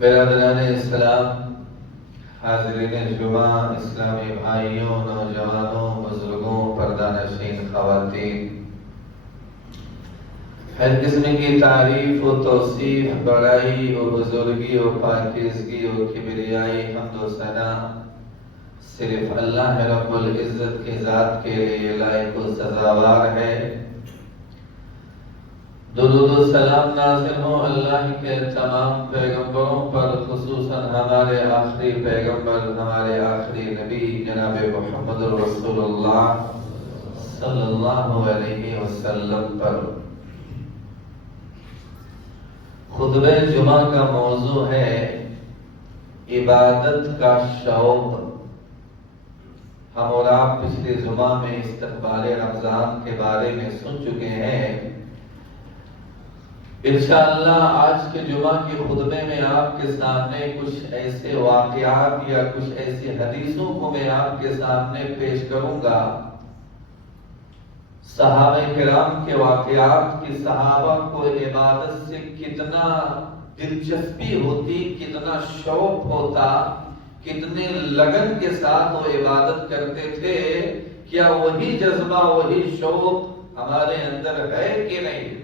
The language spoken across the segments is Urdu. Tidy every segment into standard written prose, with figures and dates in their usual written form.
برادران اسلام، حاضرین جمعہ، اسلامی بھائیوں، نوجوانوں، بزرگوں، پردہ نشین خواتین، ہر قسم کی تعریف و توصیف، بڑائی و بزرگی و پاکیزگی و کبریائی، حمد و ثنا صرف اللہ رب العزت کی ذات کے لیے لائق و سزاوار ہے۔ درود و سلام نازل ہو اللہ کے تمام پیغمبروں پر، خصوصاً ہمارے آخری پیغمبر، ہمارے آخری نبی جناب محمد رسول اللہ صلی اللہ علیہ وسلم پر۔ خطبہ جمعہ کا موضوع ہے عبادت کا شوق۔ ہم اور آپ پچھلے جمعہ میں استقبال رمضان کے بارے میں سن چکے ہیں۔ انشاءاللہ آج کے جمعہ کے خطبے میں آپ کے سامنے کچھ ایسے واقعات یا کچھ ایسی حدیثوں کو میں آپ کے سامنے پیش کروں گا، صحابہ کرام کے واقعات کی صحابہ کو عبادت سے کتنا دلچسپی ہوتی، کتنا شوق ہوتا، کتنے لگن کے ساتھ وہ عبادت کرتے تھے۔ کیا وہی جذبہ، وہی شوق ہمارے اندر ہے کہ نہیں؟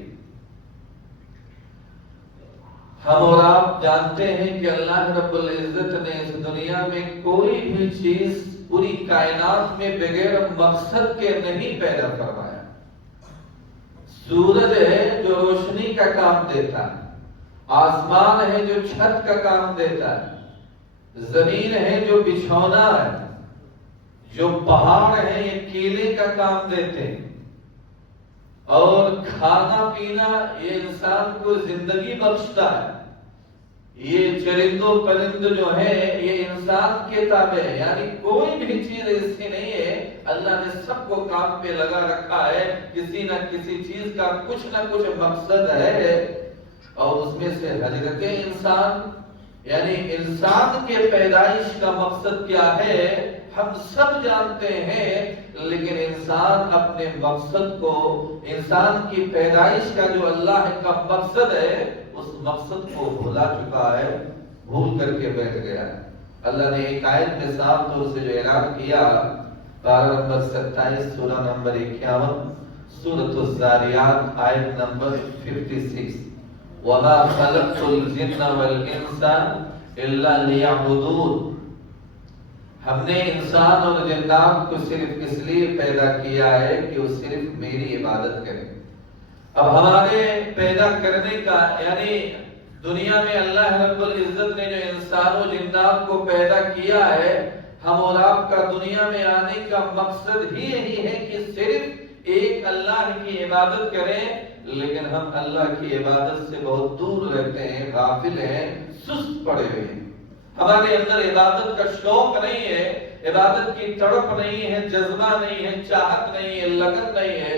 ہم اور آپ جانتے ہیں کہ اللہ رب العزت نے اس دنیا میں کوئی بھی چیز پوری کائنات میں بغیر مقصد کے نہیں پیدا فرمایا۔ سورج ہے جو روشنی کا کام دیتا ہے، آسمان ہے جو چھت کا کام دیتا ہے، زمین ہے جو بچھونا ہے، جو پہاڑ ہے یہ کیلے کا کام دیتے ہیں، اور کھانا پینا یہ انسان کو زندگی بخشتا ہے۔ یہ چرند و پرند جو ہے یہ انسان کے تابع ہے، یعنی کوئی بھی چیز ایسی نہیں ہے، اللہ نے سب کو کام پہ لگا رکھا ہے۔ کسی نہ کسی چیز کا کچھ نہ کچھ مقصد ہے، اور اس میں سے حضرت انسان یعنی انسان کے پیدائش کا مقصد کیا ہے ہم سب جانتے ہیں، لیکن انسان اپنے مقصد کو، انسان کی پیدائش کا جو اللہ کا مقصد ہے اس مقصد کو بھولا چکا ہے، بھول کر کے بیٹھ گیا ہے۔ اللہ نے ایک آیت میں صاف طور سے جو اعلان کیا، پارہ نمبر 27 سورہ نمبر 51 سورۃ الذاریات آیت نمبر 56، وَمَا خَلَقْتُ الْجِنَّ وَالْإِنسَ إِلَّا لِيَعْبُدُونِ۔ ہم نے انسان اور جنات کو صرف اس لیے پیدا کیا ہے کہ وہ صرف میری عبادت کریں۔ اب ہمارے پیدا کرنے کا یعنی دنیا میں اللہ رب العزت نے جو انسان و جنات کو پیدا کیا ہے، ہم اور آپ کا دنیا میں آنے کا مقصد ہی یہی ہے کہ صرف ایک اللہ کی عبادت کریں، لیکن ہم اللہ کی عبادت سے بہت دور رہتے ہیں، غافل ہیں، سست پڑے ہوئے ہیں۔ ہمارے اندر عبادت کا شوق نہیں ہے، عبادت کی تڑپ نہیں ہے، جذبہ نہیں ہے، چاہت نہیں ہے، لگن نہیں ہے۔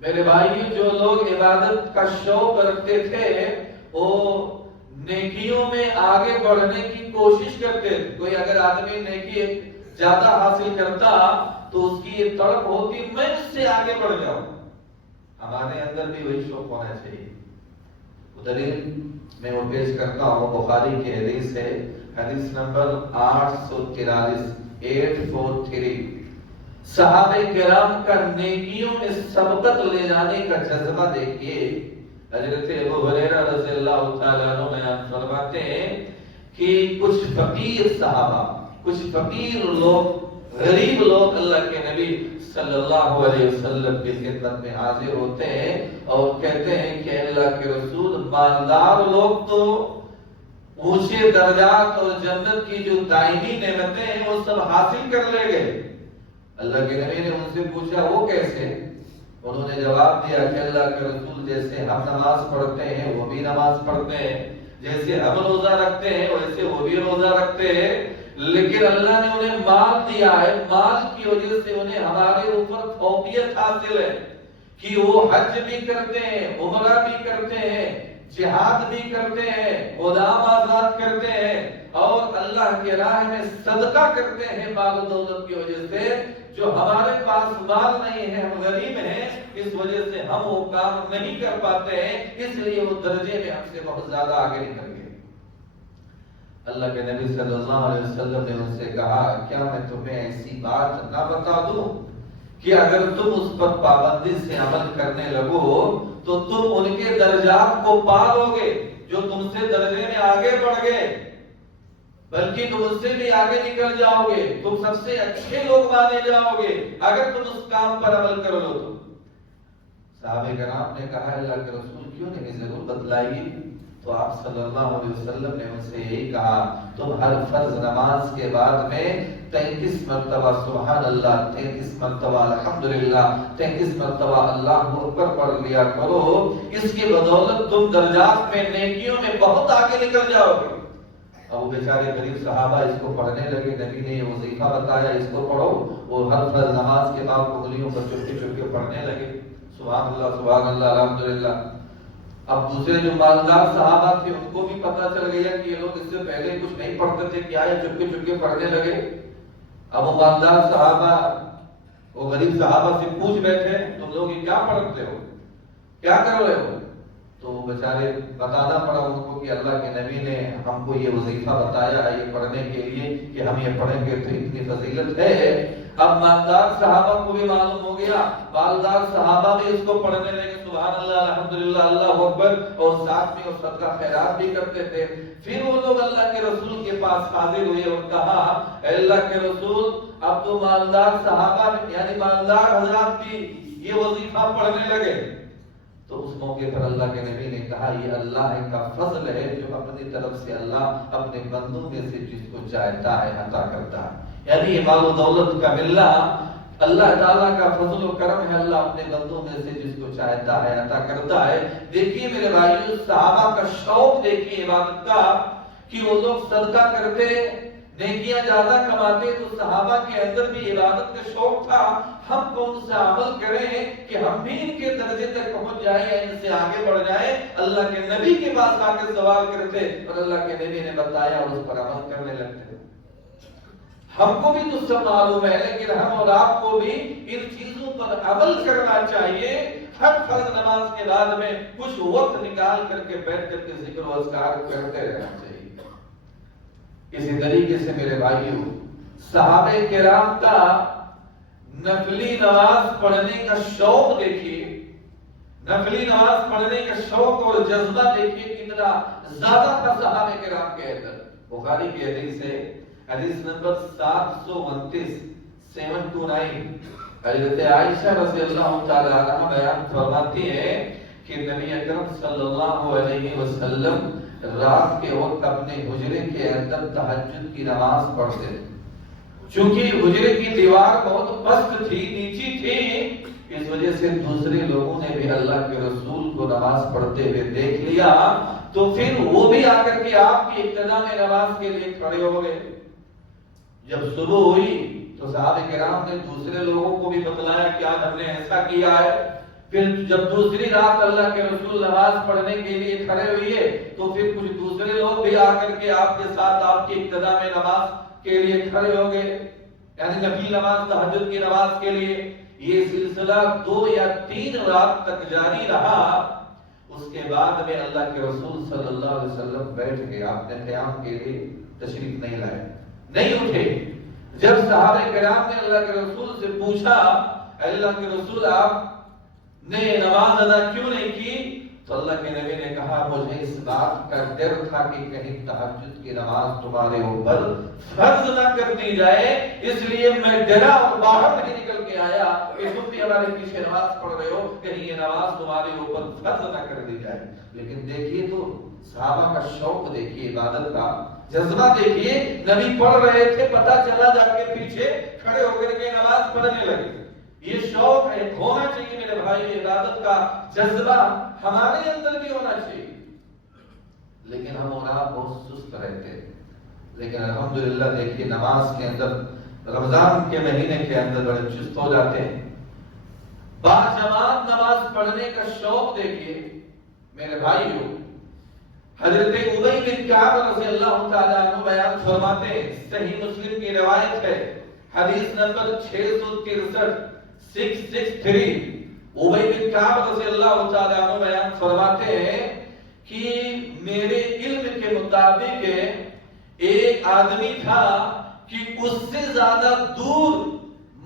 میرے بھائی، جو لوگ عبادت کا شوق رکھتے تھے وہ نیکیوں میں آگے بڑھنے کی کوشش کرتے تھے۔ کوئی اگر آدمی نیکی زیادہ حاصل کرتا تو اس کی یہ تڑپ ہوتی میں اس سے آگے بڑھ جاؤں۔ ہمارے اندر بھی وہی شوق ہونا چاہیے۔ دلیل میں وہ پیش کرتا ہوں بخاری کی حدیث سے، حدیث نمبر 843۔ صحابہ کرام کا نیکیوں میں سبقت لے جانے کا جذبہ دیکھیے۔ حضرت ابو ہریرہ رضی اللہ تعالیٰ عنہ بیان فرماتے ہیں کہ کچھ فقیر صحابہ، کچھ فقیر لوگ، غریب لوگ اللہ کے نبی صلی اللہ علیہ وسلم کی خدمت میں حاضر ہوتے ہیں اور کہتے ہیں کہ اللہ کے رسول، مالدار لوگ تو اونچے درجات اور جنت کی جو دائمی نعمتیں ہیں وہ سب حاصل کر لے گئے۔ اللہ کے نبی نے ان سے پوچھا وہ کیسے؟ انہوں نے جواب دیا کہ اللہ کے رسول، جیسے ہم نماز پڑھتے ہیں وہ بھی نماز پڑھتے ہیں، جیسے ہم روزہ رکھتے ہیں ویسے وہ بھی روزہ رکھتے ہیں، لیکن اللہ نے انہیں مال دیا ہے، مال کی وجہ سے انہیں ہمارے اوپر فوقیت حاصل ہے کہ وہ حج بھی کرتے ہیں، عمرہ بھی کرتے ہیں، جہاد بھی کرتے ہیں، غلام آزاد کرتے ہیں، اور اللہ کے راہ میں صدقہ کرتے ہیں مال و دولت کی وجہ سے۔ جو ہمارے پاس مال نہیں ہے، ہم غریب ہیں، اس وجہ سے ہم وہ کام نہیں کر پاتے ہیں، اس لیے وہ درجے میں ہم سے بہت زیادہ آگے نکل گئے۔ اللہ کے نبی صلی اللہ علیہ وسلم نے ان سے کہا کیا میں تمہیں ایسی بات نہ بتا دوں کہ اگر تم اس پر پابندی سے عمل کرنے لگو تو تم ان کے درجات کو پالو گے جو تم سے درجے میں آگے بڑھ گئے، بلکہ تم اس سے بھی آگے نکل جاؤ گے، تم سب سے اچھے لوگ مانے جاؤ گے اگر تم اس کام پر عمل کر لو تو۔ صحابہ کرام نے کہا اللہ کے رسول کیوں نہیں، ضرور بتلائیے۔ تو آپ صلی اللہ علیہ وسلم نے ان سے یہی کہا تم ہر فرض نماز کے بعد میں 33 مرتبہ سبحان اللہ، 33 مرتبہ الحمدللہ، 33 مرتبہ اللہ اکبر پڑھ لیا کرو، اس کی بدولت تم درجات میں نیکیوں میں بہت آگے نکل جاؤ گے۔ اب وہ بیچارے غریب صحابہ اس کو پڑھنے لگے، نبی نے یہ وظیفہ بتایا اس کو پڑھو، وہ ہر فرض نماز کے بعد انگلیوں پر چپکے چپکے پڑھنے لگے سبحان اللہ الحمدللہ۔ اب دوسرے جو مالدار صحابہ تھے ان کو بھی پتا چل گیا کہ یہ لوگ اس سے پہلے کچھ نہیں پڑھتے تھے، کیا یہ چپکے چپکے پڑھنے لگے۔ اب وہ مالدار صحابہ وہ غریب صحابہ سے پوچھ بیٹھے تم لوگ یہ کیا پڑھتے ہو، کیا کر رہے ہو؟ تو بیچارے بتانا پڑا ان کو کہ اللہ کے نبی نے ہم کو یہ وظیفہ بتایا ہے یہ پڑھنے کے لیے کہ ہم یہ پڑھیں گے تو اتنی فضیلت ہے۔ اب مالدار صحابہ کو بھی معلوم ہو گیا، مالدار صحابہ بھی اس کو پڑھنے لگے سبحان اللہ الحمدللہ اللہ اکبر، اور ساتھ میں وہ صدقہ خیرات بھی کرتے تھے۔ پھر وہ لوگ اللہ کے رسول کے پاس حاضر ہوئے اور کہا اے اللہ کے رسول اب تو مالدار صحابہ یعنی مالدار حضرات بھی یہ وظیفہ پڑھنے لگے۔ تو اس موقع پر اللہ کے نبی نے کہا یہ اللہ کا فضل ہے جو اپنی طرف سے اللہ اپنے بندوں میں سے جس کو چاہتا ہے عطا کرتا ہے، یعنی یہ مال و دولت کا ملنا اللہ تعالیٰ کا فضل و کرم ہے، اللہ اپنے بندوں میں سے جس کو چاہتا ہے عطا کرتا ہے۔ دیکھیے میرے بھائیو صحابہ کا شوق دیکھیے عبادت کا کہ وہ لوگ صدقہ کرتے نیکیاں زیادہ کماتے، تو صحابہ کے اندر بھی عبادت کا شوق تھا ہم کون سا عمل کریں کہ ہم بھی ان کے درجے تک پہنچ جائیں یا ان سے آگے بڑھ جائیں۔ اللہ کے نبی کے پاس آ کے سوال کرتے اور اللہ کے نبی نے بتایا اور اس پر عمل کرنے لگتے۔ ہم کو بھی تو سب معلوم ہے لیکن ہم اور آپ کو بھی ان چیزوں پر عمل کرنا چاہیے۔ ہر فرض نماز کے بعد میں کچھ وقت نکال کر کے بیٹھ کر کے ذکر و اذکار کرتے رہنا چاہیے۔ اسی طریقے سے میرے بھائیوں صحابہ کرام کا نفلی نماز پڑھنے کا شوق دیکھیے، نفلی نماز پڑھنے کا شوق اور جذبہ دیکھیے کتنا زیادہ تھا صحابہ کرام کے اندر۔ بخاری کی حدیث ہے، حدیث نمبر 729 حضرت عائشہ رضی اللہ تعالی عنہ بیان فرماتی ہے کہ نبی اکرم صلی اللہ علیہ وسلم رات کے وقت اپنے حجرے کے اندر تہجد کی نماز پڑھتے تھے۔ چونکہ حجرے کی دیوار بہت پست تھی، نیچی تھی، اس وجہ سے دوسرے لوگوں نے بھی اللہ کے رسول کو نماز پڑھتے ہوئے دیکھ لیا، تو پھر وہ بھی آ کر کے آپ کی ابتدا میں نماز کے لیے کھڑے ہو گئے۔ جب صبح ہوئی تو صحابہ کرام نے دوسرے لوگوں کو بھی بتلایا کہ آج ہم نے ایسا کیا ہے۔ پھر جب دوسری رات اللہ کے رسول نماز پڑھنے کے لیے کھڑے ہوئے تو پھر کچھ دوسرے لوگ بھی آ کر کے آپ کے ساتھ آپ کی ابتدا میں نماز کے لیے کھڑے ہو گئے، یعنی نفلی نماز تہجد کی نماز کے لیے۔ یہ سلسلہ 2 یا 3 رات تک جاری رہا۔ اس کے بعد میں اللہ کے رسول صلی اللہ علیہ وسلم بیٹھ گئے، آپ نے قیام کے لیے تشریف نہیں لائے، نہیں اٹھے۔ جب صحابہ کرام نے اللہ کے رسول سے پوچھا اللہ کے رسول آپ نے نماز ادا کیوں نہیں کی، تو اللہ کے نبی نے کہا مجھے اس بات کا ڈر تھا کہ کہیں تہجد کی نماز تمہارے اوپر فرض نہ کر دی جائے، اس لیے میں ڈرا اور باہر نہیں نکل کے آیا کہ تم بھی ہمارے پیچھے نماز پڑھ رہے ہو، کہیں یہ نماز تمہارے اوپر فرض نہ کر دی جائے۔ لیکن دیکھیے تو صحابہ کا شوق دیکھیے، عبادت کا جذبہ دیکھیے، نبی پڑھ رہے تھے پتہ چلا جا کے پیچھے کھڑے ہو کر کے نماز پڑھنے لگے۔ یہ شوق ہے، ہونا چاہیے میرے بھائی، عبادت کا جذبہ ہمارے اندر بھی ہونا چاہیے۔ لیکن ہم اور آپ بہت سست رہتے ہیں، لیکن الحمدللہ دیکھیے نماز کے اندر رمضان کے مہینے کے اندر بڑے چست ہو جاتے ہیں۔ باجماعت نماز پڑھنے کا شوق دیکھیے میرے بھائیو۔ حضرت ابی بن کعب رضی اللہ تعالی عنہ بیان فرماتے ہیں، صحیح مسلم کی روایت ہے، حدیث نمبر 663 ابی بن کعب رضی اللہ تعالی عنہ بیان فرماتے ہیں کہ میرے علم کے مطابق ایک آدمی تھا کہ اس سے زیادہ دور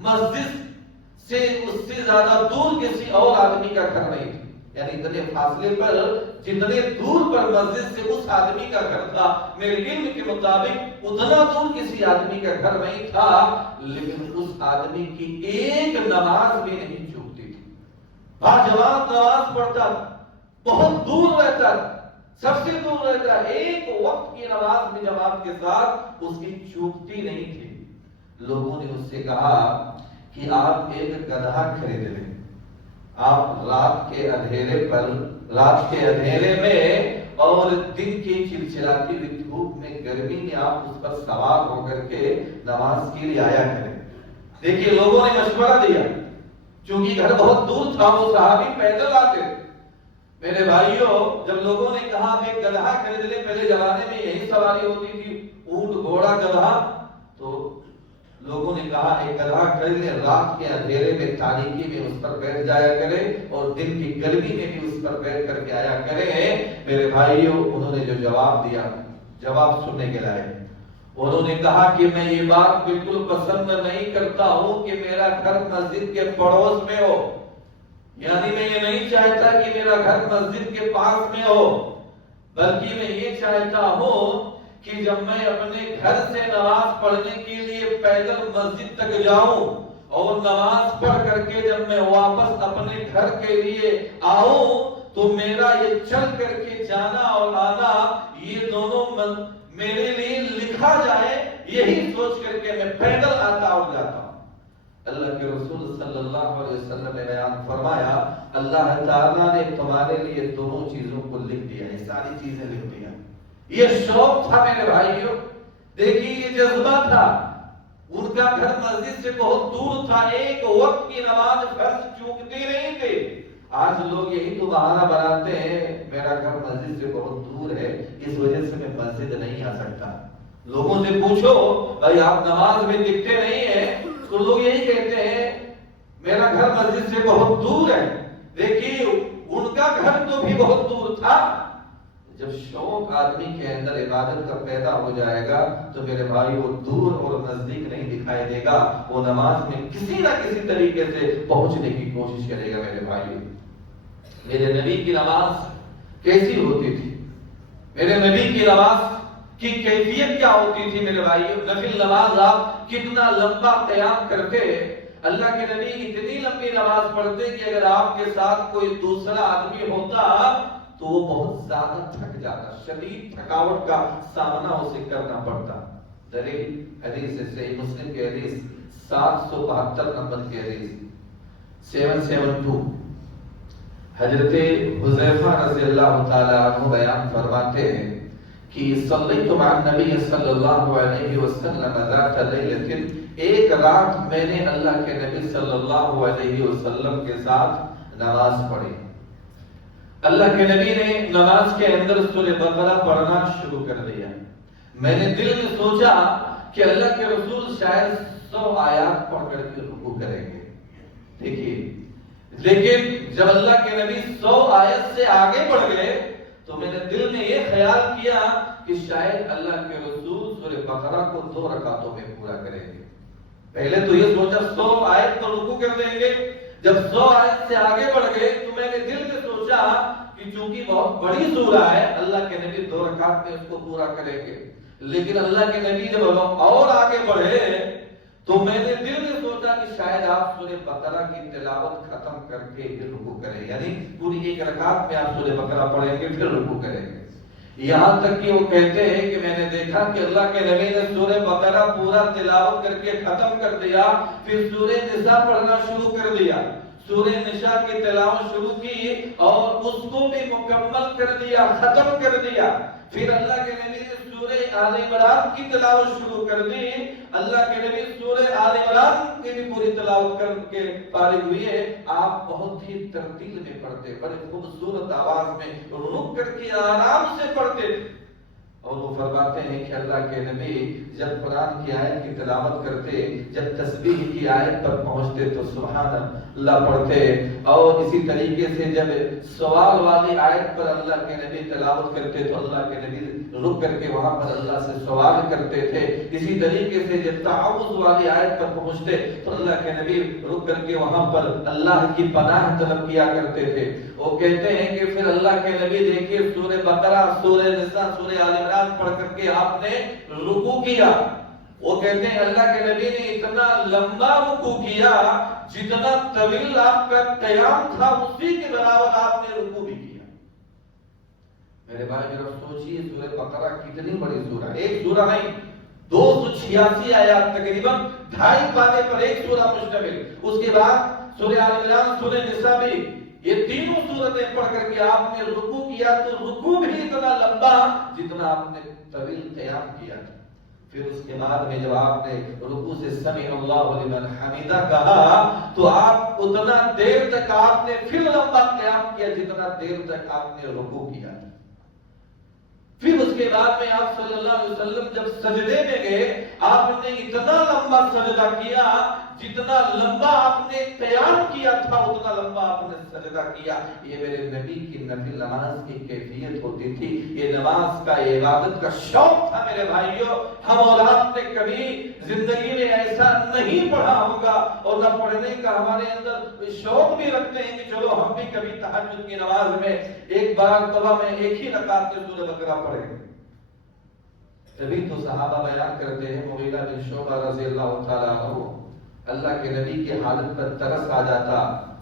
مسجد سے اس سے زیادہ دور کسی اور آدمی کا گھر نہیں تھا، یعنی اتنے فاصلے پر جتنے دور پر مسجد سے اس آدمی کا گھر تھا، میرے علم کے مطابق اتنا دور کسی آدمی کا گھر نہیں تھا، لیکن اس آدمی کی ایک نماز بھی نہیں چوکتی تھی، باجواب نماز پڑھتا تھا، بہت دور رہتا تھا، سب سے دور رہتا، ایک وقت کی نماز میں جماعت کے ساتھ اس کی چوکتی نہیں تھی۔ لوگوں نے اس سے کہا کہ آپ ایک گدھا خرید لیں، آپ رات کے اندھیرے میں اور دن کی چلچلاتی ہوئی دھوپ میں گرمی میں آپ اس پر سوار ہو کر کے نماز کے لیے آیا کریں۔ دیکھیے لوگوں نے مشورہ دیا، چونکہ گھر بہت دور تھا، وہ صحابی پیدل آتے تھے۔ میرے بھائیوں، جب لوگوں نے کہا آپ ایک گدھا خرید لیں، پہلے زمانے میں یہی سواری ہوتی تھی، اونٹ گھوڑا گدھا، تو لوگوں نے کہا ایک گدھا خرید لیں، رات کے اندھیرے میں تاریکی میں اس پر بیٹھ جایا کرے اور دن کی گرمی میں بھی اس پر بیٹھ کر کے آیا کرے۔ میرے بھائیوں، انہوں نے جو جواب دیا، جواب سننے کے لائق، انہوں نے کہا کہ میں یہ بات بالکل پسند نہیں کرتا ہوں کہ میرا گھر مسجد کے پڑوس میں ہو، یعنی میں یہ نہیں چاہتا کہ میرا گھر مسجد کے پاس میں ہو، بلکہ میں یہ چاہتا ہوں کہ جب میں اپنے گھر سے نماز پڑھنے کے لیے پیدل مسجد تک جاؤں اور نماز پڑھ کر کے جب میں واپس اپنے گھر کے لیے آؤں تو میرا یہ چل کر کے جانا اور آنا یہ دونوں میرے لیے لکھا جائے، یہی سوچ کر کے میں پیدل آتا اور جاتا ہوں۔ اللہ کے رسول صلی اللہ علیہ وسلم نے بیان فرمایا، اللہ تعالیٰ نے تمہارے لیے دونوں چیزوں کو لکھ دیا، یہ ساری چیزیں لکھ دیا۔ یہ شوق تھا میرے بھائیوں، دیکھیے یہ جذبہ تھا، ان کا گھر مسجد سے بہت دور تھا، ایک وقت کی نماز فرض چوکتی نہیں تھی۔ آج لوگ یہی تو بہانہ بناتے ہیں، میرا گھر مسجد سے بہت دور ہے، اس وجہ سے میں مسجد نہیں آ سکتا۔ لوگوں سے پوچھو بھائی آپ نماز میں دکھتے نہیں ہیں، تو لوگ یہی کہتے ہیں میرا گھر مسجد سے بہت دور ہے۔ دیکھیے ان کا گھر تو بھی بہت دور تھا۔ جب شوق آدمی کے اندر عبادت کا پیدا ہو جائے گا تو میرے بھائی وہ دور اور نزدیک نہیں دکھائی دے گا، وہ نماز میں کسی نہ کسی طریقے سے پہنچنے کی کوشش کرے گا۔ میرے بھائی، میرے نبی کی نماز کیسی ہوتی تھی؟ میرے نبی کی نماز کی کیفیت کیا ہوتی تھی؟ میرے بھائی، نفل نماز آپ کتنا لمبا قیام کرتے، اللہ کے نبی اتنی لمبی نماز پڑھتے کہ اگر آپ کے ساتھ کوئی دوسرا آدمی ہوتا تو وہ بہت زیادہ تھک جاتا، شدید تھکاوٹ کا سامنا اسے کرنا پڑتا۔ دلیل حدیث سے صحیح مسلم کی حدیث 772 نمبر کی حدیث 772، حضرت حذیفہ رضی اللہ تعالی عنہ بیان فرماتے ہیں کہ صلیت مع النبی صلی اللہ علیہ وسلم ذات لیلۃ، ایک رات میں نے اللہ کے نبی صلی اللہ علیہ وسلم کے ساتھ نماز پڑھی۔ اللہ کے نبی نے نماز کے اندر سورہ بقرہ پڑھنا شروع کر دیا۔ میں نے دل میں سوچا کہ اللہ کے رسول شاید 100 آیات پڑھ کر کے رکوع کریں گے، دیکھیے، لیکن جب اللہ کے نبی 100 آیت سے آگے بڑھ گئے تو میں نے دل میں یہ خیال کیا کہ شاید اللہ کے رسول سورہ بقرہ کو 2 رکعتوں میں پورا کریں گے۔ پہلے تو یہ سوچا 100 آیت پر رکوع کر دیں گے، جب 100 آیت سے آگے بڑھ گئے تو میں نے دل میں سوچا کہ چونکہ بہت بڑی سورہ ہے، اللہ کے نبی 2 رکعت میں اس کو پورا کریں گے، لیکن اللہ کے نبی جب اور آگے بڑھے تو میں نے دل میں سوچا کہ شاید آپ سورہ بقرہ کی تلاوت ختم کر کے پھر رکوع کریں، یعنی پوری 1 رکعت میں آپ سورہ بقرہ پڑھیں گے پھر رکوع کریں گے۔ یہاں تک کہ وہ کہتے ہیں کہ میں نے دیکھا کہ اللہ کے نبی نے سورہ بقرہ پورا تلاوت کر کے ختم کر دیا، پھر سورہ نساء پڑھنا شروع کر دیا، سورہ نساء کی تلاوت شروع کی اور اس کو بھی مکمل کر دیا، ختم کر دیا، پھر اللہ کے نبی نے سورہ آل عمران کی تلاوت شروع کر دی۔ اللہ کے نبی سورہ آل عمران کی بھی پوری تلاوت کر کے فارغ ہوئے۔ آپ بہت ہی ترتیل میں پڑھتے، بڑے خوبصورت آواز میں رک کر کے آرام سے پڑھتے، اور وہ فرماتے ہیں کہ اللہ کے نبی جب قرآن کی آیت کی تلاوت کرتے، جب تسبیح کی آیت پر پہنچتے تو سبحان اللہ پڑھتے، اور اسی طریقے سے جب سوال والی آیت پر اللہ کے نبی تلاوت کرتے تو اللہ کے نبی رک کر کے وہاں پر اللہ سے سوال کرتے تھے. اسی طریقے سے جب تعوذ والی آیت پر پہنچتے تو اللہ کے نبی رک کر کے وہاں پر اللہ کی پناہ طلب کیا کرتے تھے. وہ کہتے ہیں کہ پھر اللہ کے نبی دیکھیے سورہ بقرہ، سورہ نساء، سورہ آل عمران پڑھ کر کے آپ نے رکوع کیا. وہ کہتے ہیں اللہ کے نبی نے اتنا لمبا رکوع کیا جتنا طویل آپ کا قیام تھا اسی کے برابر آپ نے رکوع بھی کیا. میرے بھائی ذرا سوچئے سورہ بقرہ کتنی بڑی سورہ، ایک سورہ نہیں 286 آیات، تقریباً 2.5 پارے پر ایک سورہ مشتمل. اس کے بعد سورہ آل عمران، سورہ نساء بھی، یہ تینوں سورتیں پڑھ کر کے آپ نے رکوع کیا تو رکوع بھی اتنا لمبا جتنا آپ نے طویل قیام کیا. پھر اس کے بعد میں جب آپ نے رکوع سے سمع اللہ لمن حمیدہ کہا تو آپ اتنا دیر تک آپ نے پھر لمبا قیام کیا جتنا دیر تک آپ نے رکوع کیا. پھر اس کے بعد میں آپ صلی اللہ علیہ وسلم جب سجدے میں گئے آپ نے اتنا لمبا سجدہ کیا جتنا لمبا آپ نے قیام کیا تھا اتنا لمبا آپ نے سجدہ کیا. یہ میرے نبی کی نفل نماز کی کیفیت ہوتی تھی. یہ نماز کا عبادت کا شوق تھا میرے بھائیوں. ہم اور آپ نے کبھی زندگی میں ایسا نہیں پڑھا ہوگا اور نہ پڑھنے کا ہمارے اندر شوق بھی رکھتے ہیں کہ چلو ہم بھی کبھی تہجد کی نماز میں ایک بار صبح میں ایک ہی رکعت میں سورہ بقرہ پڑھیں. تبھی تو صحابہ بیان کرتے ہیں مغیرہ بن شعبہ رضی اللہ تعالیٰ عنہ اللہ کے نبی کی حالت پر ترس آ جاتا.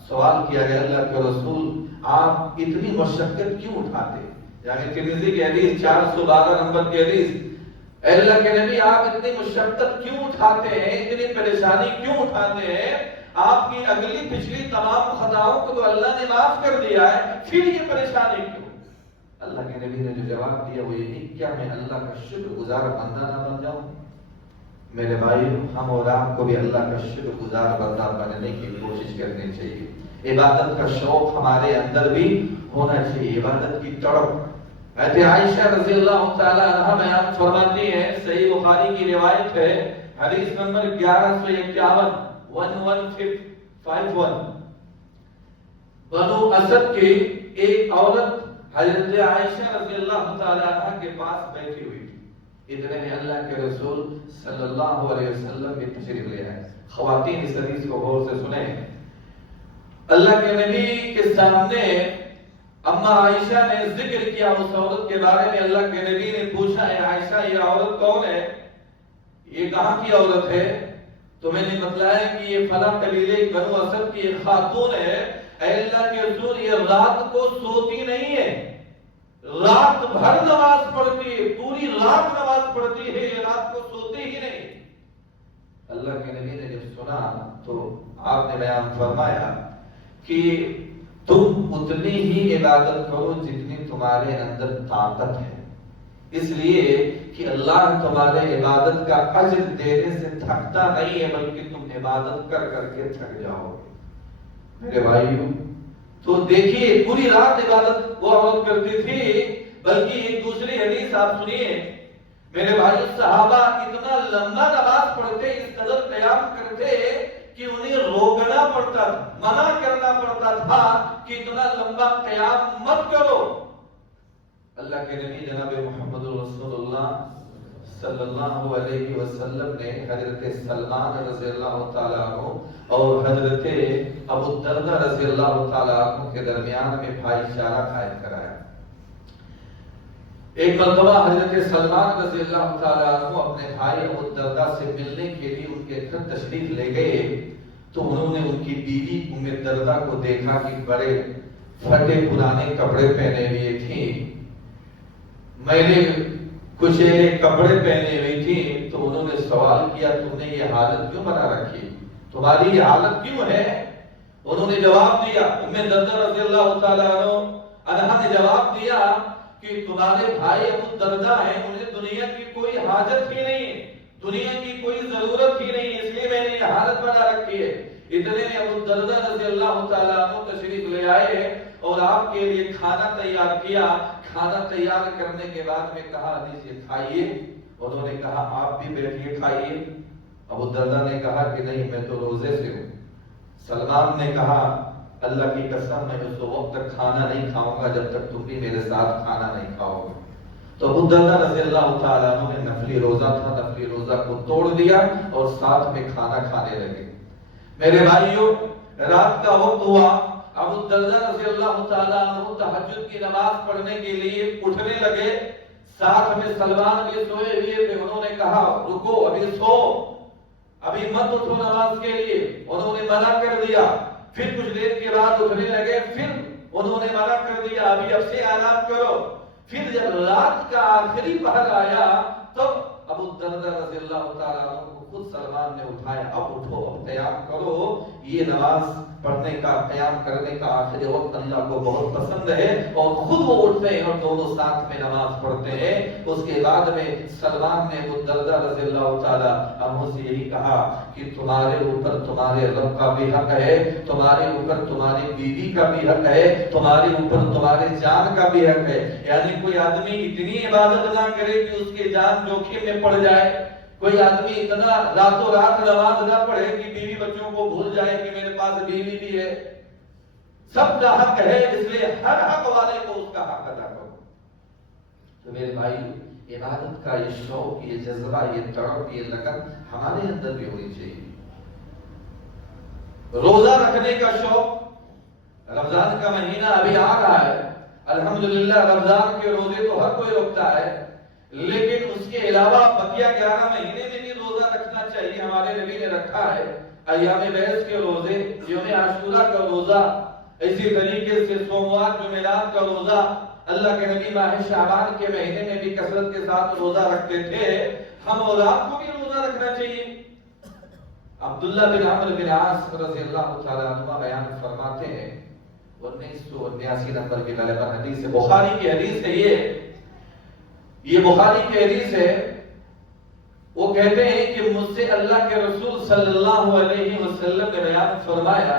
سوال کیا گیا اللہ کے رسول آپ اتنی مشقت کیوں اٹھاتے؟ یعنی ترمذی کی حدیث 412 نمبر کی حدیث. اے اللہ کے نبی آپ اتنی مشقت کیوں اٹھاتے ہیں، اتنی پریشانی کیوں اٹھاتے ہیں؟ آپ کی اگلی پچھلی تمام خطاؤں کو تو اللہ نے معاف کر دیا ہے، پھر یہ پریشانی کیوں؟ اللہ کے نبی نے جو جواب دیا وہ یہی، کیا میں اللہ کا شکر گزار بندہ نہ بن جاؤں؟ میرے بھائی ہم اور آپ کو بھی اللہ کا شکر گزار بندہ بننے کی کوشش کرنی چاہیے. عبادت کا شوق ہمارے اندر بھی ہونا چاہیے، عبادت کی تڑپ. حضرت عائشہ رضی اللہ تعالی عنہا بیان فرماتی ہیں، صحیح بخاری کی روایت ہے، حدیث نمبر 1151 1151. بنو اسد کی ایک عورت حضرت عائشہ رضی اللہ تعالی عنہ کے پاس بیٹھی ہوئی تھی. اتنے میں اللہ کے رسول صلی اللہ علیہ وسلم بھی تشریف لے آئے. خواتین اس حدیث کو غور سے سنیں. اللہ کے نبی کے سامنے اما عائشہ نے ذکر کیا اس عورت کے بارے میں. اللہ کے نبی نے پوچھا ہے عائشہ یہ عورت کون ہے، یہ کہاں کی عورت ہے؟ تو میں نے بتلایا کہ یہ فلاں قبیلے بنو اسد کی ایک خاتون ہے. اے اللہ کے رسول یہ رات کو سوتی نہیں ہے، رات بھر نماز پڑھتی ہے، پوری رات نماز پڑھتی ہے، یہ رات کو سوتی ہی نہیں. اللہ کے نبی نے جب سنا تو آپ نے بیان فرمایا کہ تم اتنی ہی عبادت کرو جتنی تمہارے اندر طاقت ہے، اس لیے کہ اللہ تمہارے عبادت کا اجر دینے سے تھکتا نہیں ہے بلکہ تم عبادت کر کر کے تھک جاؤ. میرے بھائیوں تو دیکھیے پوری رات عبادت وہ عورت کرتی تھی. بلکہ ایک دوسری حدیث آپ سنیے میرے بھائیوں، صحابہ اتنا لمبا نماز پڑھتے، اس قدر قیام کرتے کہ انہیں روکنا پڑتا تھا، منع کرنا پڑتا تھا کہ اتنا لمبا قیام مت کرو. اللہ کے نبی جناب محمد رسول اللہ صلی اللہ علیہ وسلم نے حضرت سلمان رضی اللہ تعالیٰ عنہ اور حضرت ابو الدرداء رضی اللہ تعالیٰ عنہ کے درمیان میں بھائی چارہ قائم کرایا. ایک مرتبہ حضرت سلمان رضی اللہ تعالیٰ عنہ اپنے بھائی ابو الدرداء سے ملنے کے لیے ان کے گھر تشریف لے گئے تو انہوں نے ان کی بیوی ام الدرداء کو دیکھا کہ بڑے پھٹے پرانے کپڑے پہنے ہوئے تھیں، میلے کچیلے کپڑے پہنے ہوئی تھی. تو انہوں نے سوال کیا تم نے یہ حالت کیوں بنا رکھی، تمہاری یہ حالت کیوں ہے؟ انہوں نے جواب دیا، ام الدرداء رضی اللہ تعالیٰ عنہ نے جواب دیا کہ تمہارے بھائی ابو الدرداء ہیں، انہیں دنیا کی کوئی حاجت ہی نہیں ہے، دنیا کی کوئی ضرورت ہی نہیں، اس لیے میں نے یہ حالت بنا رکھی ہے. اتنے میں ابو الدرداء رضی اللہ تعالیٰ عنہ تشریف لے آئے اور آپ کے لیے کھانا تیار کیا. کھانا تیار کرنے کے بعد میں کہا لیجیے کھائیے. انہوں نے کہا آپ بھی بیٹھیے کھائیے. ابو الدرداء نے کہا کہ نہیں میں تو روزے سے ہوں. سلمان نے کہا اللہ کی قسم میں اس وقت تک کھانا نہیں کھاؤں گا جب تک تم بھی میرے ساتھ کھانا نہیں کھاؤ گے. تو ابو الدرداء رضی اللہ تعالیٰ عنہ نے نفلی روزہ تھا، نفلی روزہ کو توڑ دیا اور ساتھ میں کھانا کھانے لگے۔ میرے بھائیوں، رات کا وقت ہوا، ابو الدرداء رضی اللہ تعالیٰ عنہ تہجد کی نماز پڑھنے کے لیے اٹھنے لگے، ساتھ میں سلمان بھی سوئے ہوئے تھے۔ انہوں نے کہا رکو، ابھی سو، ابھی مت اٹھو نماز کے لیے۔ انہوں نے منع کر دیا۔ پھر کچھ دیر کے بعد اٹھنے لگے، پھر انہوں نے منع کر دیا، ابھی اب سے آرام کرو۔ پھر جب رات کا آخری پہر آیا تو ابو الدرداء رضی اللہ تعالیٰ عنہ کو خود سلمان نے اٹھایا، اب اٹھو، اب قیام کرو۔ یہ نماز پڑھنے کا، قیام کرنے کا آخری وقت اللہ کو بہت پسند ہے، اور خود وہ اٹھتے ہیں اور دونوں ساتھ میں نماز پڑھتے ہیں۔ اس کے بعد میں سلمان نے ابو الدرداء رضی اللہ تعالیٰ عنہ سے یہی کہا کہ تمہارے اوپر تمہارے رب کا بھی حق ہے، تمہارے اوپر تمہاری بیوی کا بھی حق ہے، تمہارے اوپر تمہارے جان کا بھی حق ہے۔ یعنی کوئی آدمی اتنی عبادت نہ کرے کہ اس کی جان جوکھم میں پڑ جائے، کوئی آدمی اتنا راتوں رات نماز نہ پڑھے کہ بیوی بچوں کو بھول جائے کہ میرے پاس بیوی بھی ہے۔ سب کا حق ہے، اس لیے ہر حق والے کو اس کا حق ادا کرو۔ تو میرے بھائی، عبادت کا یہ شوق، یہ جذبہ، یہ تڑپ، یہ لگن ہمارے اندر بھی ہونی چاہیے۔ روزہ رکھنے کا شوق، رمضان کا مہینہ ابھی آ رہا ہے، الحمدللہ رمضان کے روزے تو ہر کوئی رکھتا ہے، لیکن اس کے علاوہ بقیہ 11 مہینے میں بھی روزہ رکھنا چاہیے۔ ہمارے نبی نے رکھا ہے ایام بیس کے روزے، یوم عاشورہ کا روزہ، اسی طریقے سے سوموار جمعرات کا روزہ۔ اللہ کے نبی ماہ شعبان کے مہینے میں بھی کثرت کے ساتھ روزہ رکھتے تھے، ہم اور آپ کو بھی روزہ رکھنا چاہیے۔ عبداللہ بن عمرو بن عاص رضی اللہ تعالیٰ عنہ بیان فرماتے ہیں، 1979 نمبر کی غالباً حدیث ہے، بخاری کی حدیث ہے، یہ بخاری کی حدیث ہے۔ وہ کہتے ہیں کہ مجھ سے اللہ کے رسول صلی اللہ علیہ وسلم نے بیان فرمایا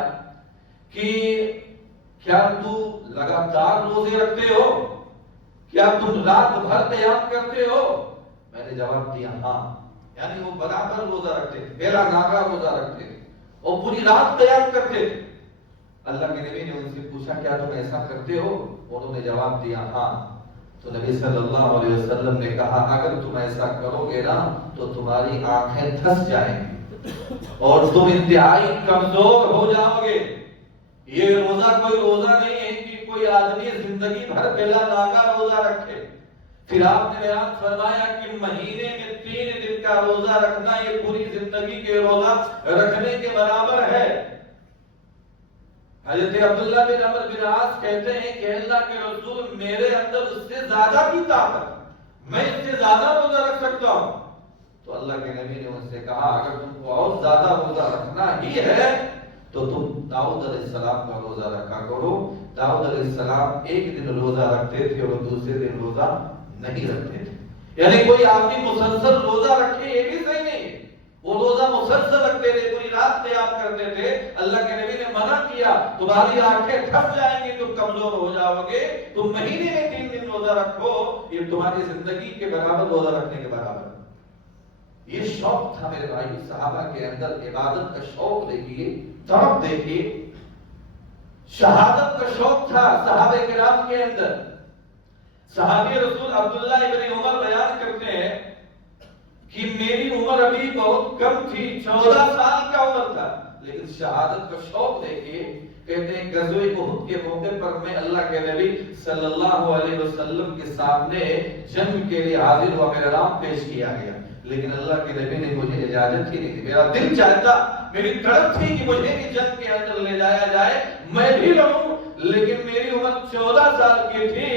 کہ کیا تو لگاتار روزے رکھتے ہو؟ کیا تم رات بھر قیام کرتے ہو؟ میں نے جواب دیا ہاں۔ یعنی وہ برابر روزہ رکھتے تھے، بیلا ناگا روزہ رکھتے تھے اور پوری رات قیام کرتے تھے۔ اللہ کے نبی نے ان سے پوچھا کیا تم ایسا کرتے ہو؟ انہوں نے جواب دیا ہاں۔ تو نبی صلی اللہ علیہ وسلم نے کہا اگر تم ایسا کرو گے نا تو تمہاری آنکھیں دھس جائیں گی اور تم انتہائی کمزور ہو جاؤ گے۔ یہ روزہ کوئی روزہ نہیں ہے کہ کوئی آدمی زندگی بھر بلا ناگا روزہ رکھے۔ پھر آپ نے بیان فرمایا کہ مہینے میں 3 دن کا روزہ رکھنا یہ پوری زندگی کے روزہ رکھنے کے برابر ہے۔ حضرت عبداللہ بن عمرو بن عاص کہتے ہیں کہ اللہ کے رسول میرے اندر اس سے زیادہ کی طاقت، میں اس سے زیادہ روزہ رکھ سکتا ہوں۔ تو اللہ کے نبی نے ان سے کہا اگر تم کو اور زیادہ روزہ رکھنا ہی ہے تو تم داؤد علیہ السلام کا روزہ رکھا کرو۔ داؤد علیہ السلام ایک دن روزہ رکھتے تھے اور دوسرے دن روزہ نہیں رکھتے تھے۔ یعنی کوئی آدمی مسلسل روزہ رکھے یہ بھی صحیح نہیں، وہ روزہ مسلسل رکھتے تھے، پوری رات قیام کرتے تھے۔ اللہ کے نبی نے منع کیا تمہاری آنکھیں تھک جائیں گی، تم کمزور ہو جاؤ گے، تم مہینے میں 3 دن روزہ رکھو، یہ تمہاری زندگی کے برابر روزہ رکھنے کے برابر۔ یہ شوق تھا میرے بھائی صحابہ کے اندر، عبادت کا شوق دیکھیے، طرف دیکھیے، شہادت کا شوق تھا صحابہ کرام کے اندر۔ صحابی رسول عبداللہ ابن عمر بیان کرتے ہیں کہ میری عمر ابھی بہت کم تھی، 14 سال کا عمر تھا، لیکن شہادت کا شوق دیکھیے۔ کہتے ہیں غزوہ احد کے موقع پر میں اللہ کے نبی صلی اللہ علیہ وسلم کے سامنے جنگ کے لیے حاضر ہوا، میرا نام پیش کیا گیا، لیکن اللہ کے نبی نے مجھے اجازت ہی نہیں دی۔ میرا دل چاہتا، میری تڑپ تھی کہ مجھے بھی جنگ کے اندر لے جایا جائے، میں بھی لڑوں، لیکن میری عمر 14 سال کی تھی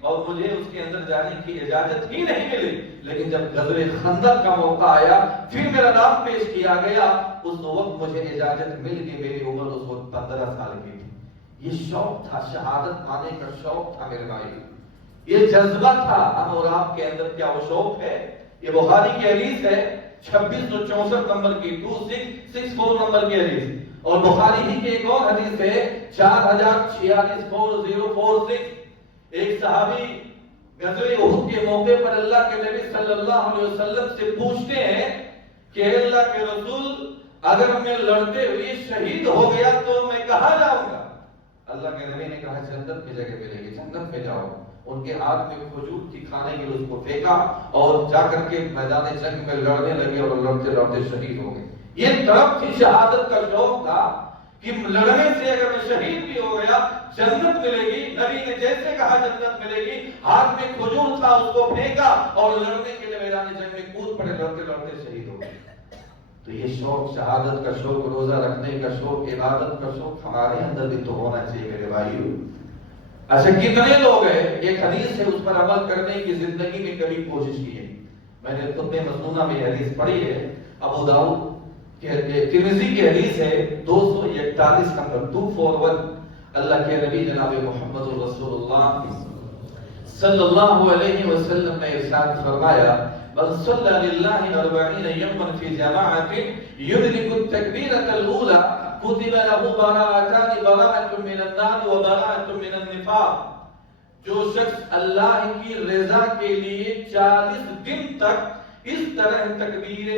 اور مجھے اس کے اندر جانے کی اجازت ہی نہیں ملی۔ لیکن جب غزوہ خندق کا موقع آیا، پھر میرا نام پیش کیا گیا، اس وقت مجھے اجازت مل گئی۔ میری عمر اس وقت 15 سال کی تھی۔ یہ شوق تھا، شہادت پانے کا شوق تھا میرے بھائی، یہ جذبہ تھا۔ ہم اور آپ کے اندر کیا وہ شوق ہے؟ یہ بخاری کی حدیث ہے 2664 نمبر کی، 2664 نمبر کی حدیث، اور بخاری ہی کی ایک اور حدیث ہے 4046 ایک صحابی غزوہ احد کے موقع پر اللہ کے نبی صلی اللہ علیہ وسلم سے پوچھتے ہیں کہ اللہ کے رسول اگر میں لڑتے ہوئے شہید ہو گیا تو میں کہاں جاؤں گا؟ اللہ کے نبی نے کہا جنت کی جگہ ملے گی، جنت میں جاؤ۔ ان کے ہاتھ میں کھجور تھی کھانے کے لیے، اس کو پھینکا اور جا کر کے میدان جنگ میں لڑنے لگے اور لڑتے لڑتے شہید ہو گئے۔ یہ طرف تھی شہادت کا شوق تھا کہ لڑنے سے اگر میں شہید بھی ہو گیا جنت ملے گی، نبی نے جیسے کہا جنت ملے گی، ہاتھ میں کھجور تھا اس کو پھینکا اور لڑنے کے لیے میدان جنگ میں کود پڑے، لڑتے لڑتے شہید ہو گئے۔ تو یہ شوق، شہادت کا شوق، روزہ رکھنے کا شوق، عبادت کا شوق ہمارے اندر بھی تو ہونا چاہیے میرے بھائیو۔ اچھا کتنے لوگ ہیں ایک حدیث ہے اس پر عمل کرنے کی زندگی میں کبھی کوشش کی ہے؟ میں نے خطبہ مسنونہ میں حدیث پڑھی ہے، ابو داؤد ترمذی کی حدیث ہے 241 نمبر 241۔ اللہ کے نبی جناب محمد رسول اللہ صلی اللہ علیہ وسلم نے ارشاد فرمایا من صلی للہ 40 یوما فی جماعت یدرک التکبیرۃ الاولی کتب له براءتان براءۃ من النار و براءۃ من النفاق۔ جو شخص اللہ کی رضا کے لیے 40 دن تک اس طرح تکبیر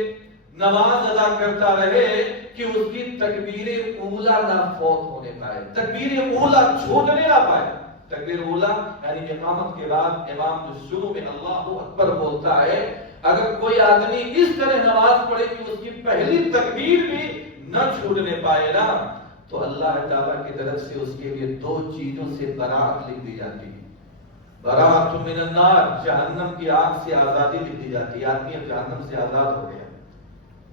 نماز ادا کرتا رہے کہ اس کی تکبیر اولا نہ فوت ہونے پائے، تکبیر اولا چھوٹنے نہ پائے۔ تکبیر اولا یعنی اقامت کے بعد امام جو شروع میں اللہ اکبر بولتا ہے، اگر کوئی آدمی اس طرح نماز پڑھے کہ اس کی پہلی تکبیر بھی نہ چھوٹنے پائے نا، تو اللہ تعالیٰ کی طرف سے اس کے لیے 2 چیزوں سے برات لکھ دی جاتی ہے۔ براءۃ من النار، جہنم کی آگ سے آزادی لکھ دی جاتی ہے، آدمی اب جہنم سے آزاد ہو گیا،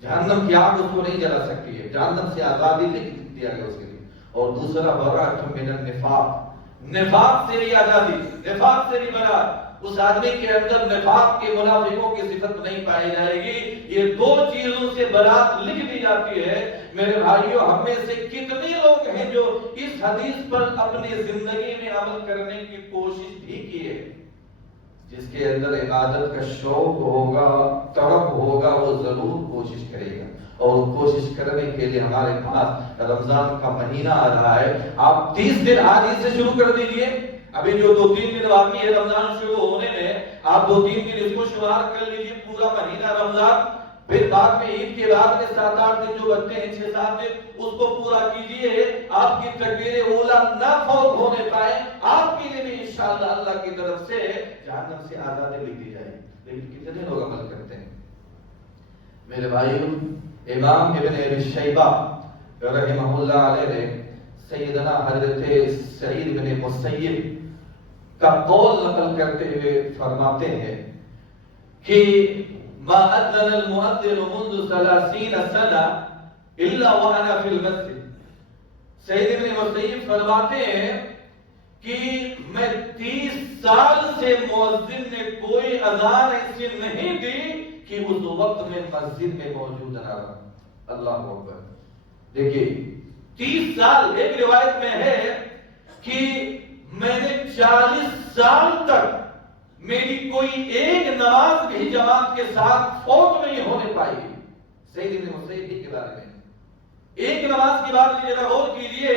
جہنم کی آگ اس کو نہیں جلا سکتی ہے، جہنم سے آزادی لکھ دیا گیا اس کے لیے۔ اور دوسرا براءۃ من النفاق، نفاق سے بھی آزادی، نفاق سے بھی برات، اس آدمی کے اندر نفاق کے منافقوں کی صفت نہیں پائی جائے گی۔ یہ 2 چیزوں سے برات لکھ دی جاتی ہے۔ میرے بھائیو ہم میں سے کتنے لوگ ہیں جو اس حدیث پر اپنی زندگی میں عمل کرنے کی کوشش بھی کیے؟ جس کے اندر عبادت کا شوق ہوگا، طلب ہوگا، وہ ضرور کوشش کرے گا۔ اور کوشش کرنے کے لیے ہمارے پاس رمضان کا مہینہ آ رہا ہے۔ آپ 30 دن آج ہی سے شروع کر دیجئے، ابھی جو 2-3 دن باقی ہے رمضان شروع ہونے میں، آپ 2-3 دن اس کو شمار کر لیجئے، پورا مہینہ رمضان، پھر بعد میں عید کے بعد میں 7-8 دن جو بچتے ہیں، 6-7 دن، اس کو پورا کیجئے۔ آپ کی تکبیر اولا نہ فوت ہونے پائے، آپ کے لیے بھی انشاءاللہ اللہ کی طرف سے جہنم سے آزادی لکھ دی جائے۔ لیکن کتنے لوگ عمل کرتے ہیں؟ میرے بھائیو امام ابن ابی شیبہ رحمہ اللہ علیہ نے سیدنا حضرت سعید بن مسیب کا قول نقل کرتے ہوئے فرماتے ہیں کہ ما اذن المؤذن منذ 30 سنہ الا وانا فی المسجد۔ سعید بن مسیب فرماتے ہیں کہ میں 30 سال سے مؤذن نے کوئی اذان ایسی نہیں دی کہ اس وقت میں مسجد میں موجود نہ رہا۔ اللہ اکبر۔ دیکھیے 30 سال، ایک روایت میں ہے کہ میں نے 40 سال تک میری کوئی ایک نماز بھی جماعت کے ساتھ فوت نہیں ہونے پائی۔ سعید بن مسیب کے بارے میں ایک نماز کی بات لیجیے، غور کیجیے،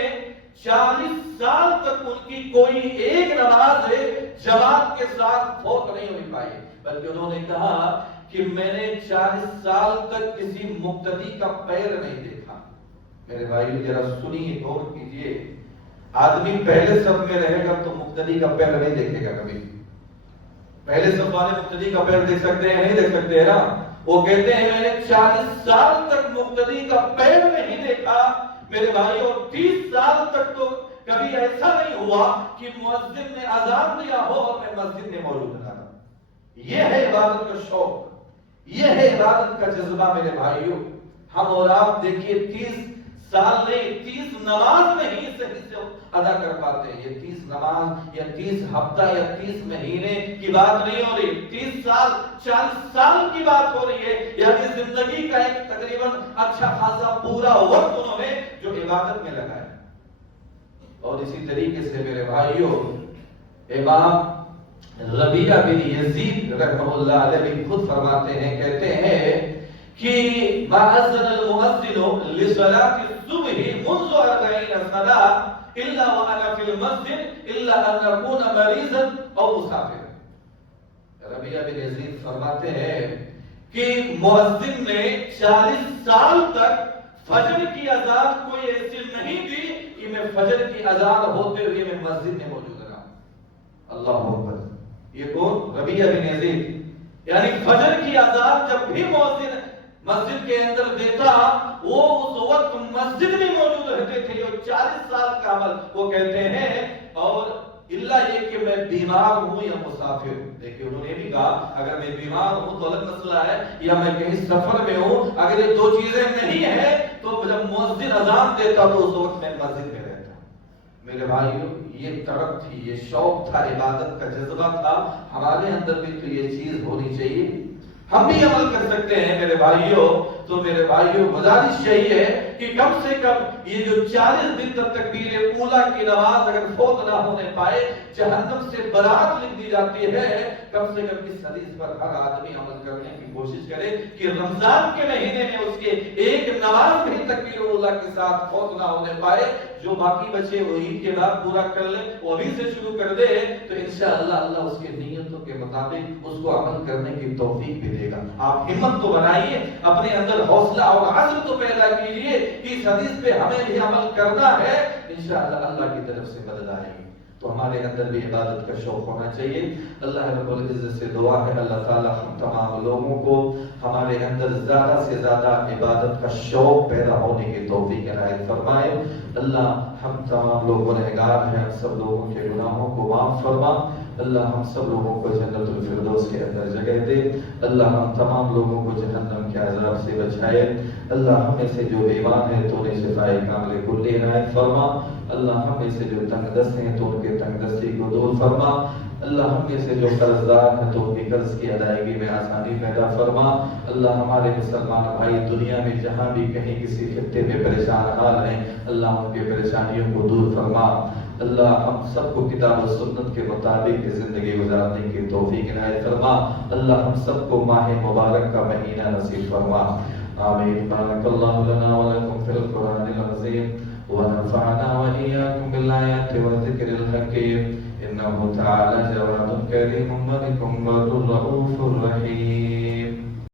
40 سال تک ان کی کوئی ایک نماز جماعت کے ساتھ فوت نہیں ہو پائی، بلکہ انہوں نے کہا کہ میں نے 40 سال تک کسی مقتدی کا پیر نہیں دیکھا۔ میرے بھائی ذرا سنیے، غور کیجیے، آدمی پہلے صف میں رہے گا تو مقتدی کا پیر نہیں دیکھے گا کبھی۔ پہلے صف والے مقتدی کا پیر دیکھ سکتے ہیں؟ نہیں دیکھ سکتے ہیں نا۔ وہ کہتے ہیں میں نے 40 سال تک مقتدی کا پیر نہیں دیکھا میرے بھائی، اور 30 سال تک تو کبھی ایسا نہیں ہوا کہ مؤذن نے اذان دیا ہو اور میں مسجد میں موجود نہ رہا۔ یہ ہے عبادت کا شوق، یہ ہے عبادت کا جذبہ میرے بھائیوں۔ ہم اور آپ دیکھیے 30 سال نہیں، 30 نماز نہیں صحیح سے ادا کر پاتے ہیں۔ یہ 30 نماز یا 30 ہفتہ یا 30 مہینے کی بات نہیں ہو رہی، 30 سال 40 سال کی بات ہو رہی ہے۔ یعنی زندگی کا ایک تقریباً اچھا خاصا پورا وقت انہوں نے جو عبادت میں لگایا۔ اور اسی طریقے سے میرے بھائیوں امام ربیعہ بن یزید رحمہ اللہ علیہ بھی خود فرماتے ہیں، کہتے ہیں کہ ما اذن المؤذن لصلاة الصبح منذ 40 سنة الا وانا في المسجد الا ان اكون مريضا او مسافرا۔ ربیعہ بن یزید فرماتے ہیں کہ مؤذن نے 40 سال تک فجر کی اذان کوئی ایسی نہیں دی کہ میں فجر کی اذان ہوتے ہوئے میں مسجد میں موجود رہا۔ اللہ اکبر۔ یہ کون؟ ربیعہ بن یزید. یعنی فجر کی اذان جب بھی مؤذن مسجد کے اندر دیتا وہ اس وقت مسجد میں موجود رہتے تھے. یہ 40 سال کا عمل وہ کہتے ہیں. اور اللہ یہ کہ میں بیمار ہوں یا مسافر ہوں. دیکھیں انہوں نے بھی کہا اگر میں بیمار ہوں تو الگ مسئلہ ہے, یا میں کہیں سفر میں ہوں, اگر یہ دو چیزیں نہیں ہیں تو جب مؤذن اذان دیتا تو اس وقت میں مسجد میں رہتا. میرے بھائیو یہ طرف تھی, یہ شوق تھا, عبادت کا جذبہ تھا. ہمارے اندر بھی تو یہ چیز ہونی چاہیے, ہم بھی عمل کر سکتے ہیں میرے بھائیوں. تو میرے بھائیوں گزارش یہی ہے کہ کم سے کم یہ جو 40 دن تک تکبیر اولا کی نماز اگر فوت نہ ہونے پائے, جہنم سے برات لکھ دی جاتی ہے. کم سے کم اس حدیث پر ہر آدمی عمل کرنے کی کوشش کرے کہ رمضان کے مہینے میں اس کے ایک نماز بھی تکبیر اولا کے ساتھ فوت نہ ہونے پائے. جو باقی بچے وہ عید کے بعد پورا کر لے, وہ ابھی سے شروع کر دے, تو انشاءاللہ اللہ اس کے نیتوں کے مطابق اس کو عمل کرنے کی توفیق بھی دے گا. آپ ہمت تو بنائیے, اپنے اندر حوصلہ اور عزم تو پیدا کیجیے کہ اس حدیث پہ ہمیں بھی عمل کرنا ہے. انشاءاللہ اللہ کی طرف سے مدد آئے گی. تو ہمارے اندر بھی عبادت کا شوق ہونا چاہیے. اللہ رب العزت سے دعا ہے اللہ تعالیٰ ہم تمام لوگوں کو ہمارے اندر زیادہ سے زیادہ عبادت کا شوق پیدا ہونے کی توفیق عنایت فرمائے. اللہ ہم تمام لوگ گنہگار ہیں, ہم سب لوگوں کے گناہوں کو معاف فرما. اللہ ہم سب لوگوں کو جنت الفردوس کے اندر جگہ دے. اللہ ہم تمام لوگوں کو جہنم کے عذاب سے بچائے. اللہ ہم میں سے جو بیمار ہیں تو انہیں شفائے کامل کلی عنایت فرما. اللہ ہم میں سے جو تنگ دست ہیں تو ان کے تنگ دستی کو دور فرما. اللہ ہم میں سے جو قرض دار ہیں تو ان کی قرض کی ادائیگی میں آسانی پیدا فرما. اللہ ہمارے مسلمان بھائی دنیا میں جہاں بھی کہیں کسی خطے میں پریشان حال ہیں, اللہ ان کی پریشانیوں کو دور فرما. اللہ ہم سب کو کتاب و سنت کے مطابق زندگی گزارنے کی توفیق عنایت فرما. اللہ ہم سب کو ماہ مبارک کا مہینہ نصیب فرما. آمین. بارک اللہ لنا ولکم فی القرآن العظیم ونفعنا وإياكم بالآيات والذكر الحكيم إنه تعالى جواد كريم ملك بر رؤوف رحيم.